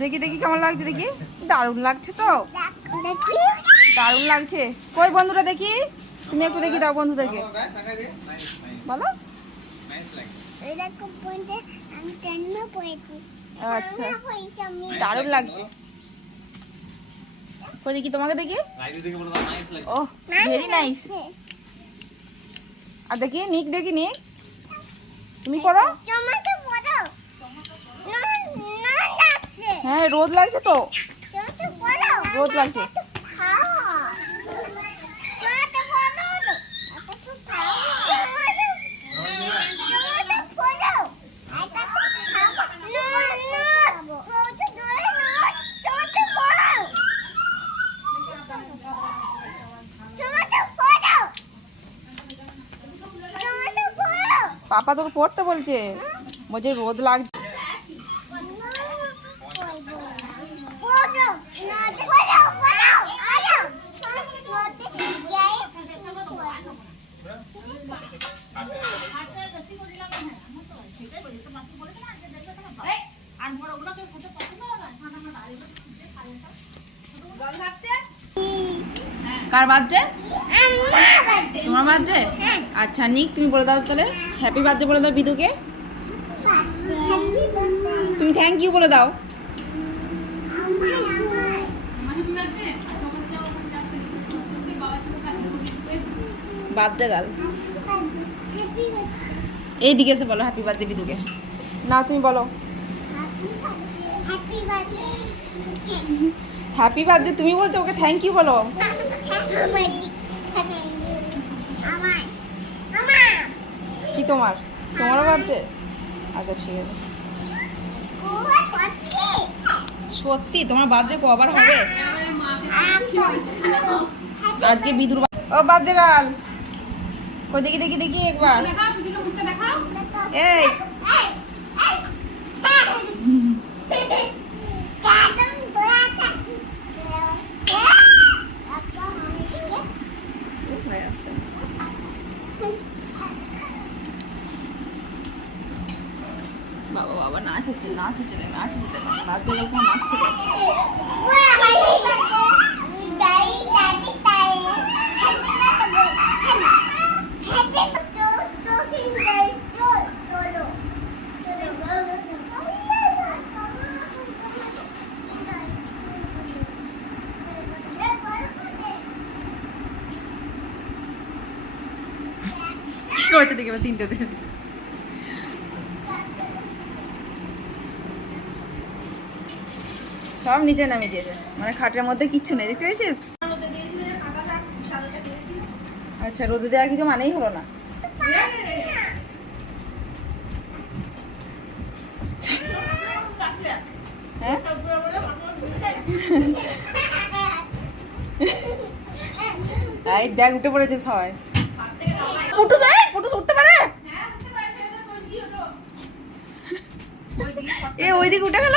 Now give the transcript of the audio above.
দেখি দেখি কেমন লাগছে দেখি। দারুণ লাগছে তো, দারুণ লাগছে। কই বন্ধুরা দেখি, তুমি একটু দেখি দাও বন্ধুদেরকে, বলো। আচ্ছা, দারুণ লাগছে। কই দেখি তোমাকে দেখি। ও ভেরি নাইস। আর দেখি নিক, দেখি নিক, তুমি করো। হ্যাঁ রোদ লাগছে তো, রোদ লাগছে। পাপা তোকে পড়তে বলছে, বলছে রোদ লাগছে। কার বার্থডে? তোমার বার্থডে? আচ্ছা নিক তুমি বলে দাও তাহলে, হ্যাপি বার্থডে বলে দাও বিদুকে। তুমি থ্যাংক ইউ বলে দাও। বার্থডে গার্ল এইদিকে এসে বলো হ্যাপি বার্থডে বিদুকে। না তুমি বলো হ্যাপি বার্থডে। তুমি বলছো ওকে থ্যাংক ইউ বলো। কি তোমার? তোমারও বার্থডে? আচ্ছা ঠিক আছে। সত্যি তোমার বার্থডে কবার হবে? আজকে বিদুর ও বার্থডে গার্ল। কই দেখি দেখি দেখি একবার। এই বাবা বাবা নাচ হচ্ছে, নাচ হচ্ছে, নাচ হচ্ছে, বার্থডে গার্ল কোনো নাচছে। কি করছে দেখে তিনটে দিন সব নিচে নামিয়ে দিয়েছে, মানে খাটের মধ্যে কিচ্ছু নেই, দেখতে পেয়েছিস? আচ্ছা রোদে দেওয়ার কিছু মানেই হলো না। হ্যাঁ এই দেখ উঠে পড়েছে সবাই। পুটুস পুটুস উঠতে পারে? এ ওইদিকে উঠে গেল।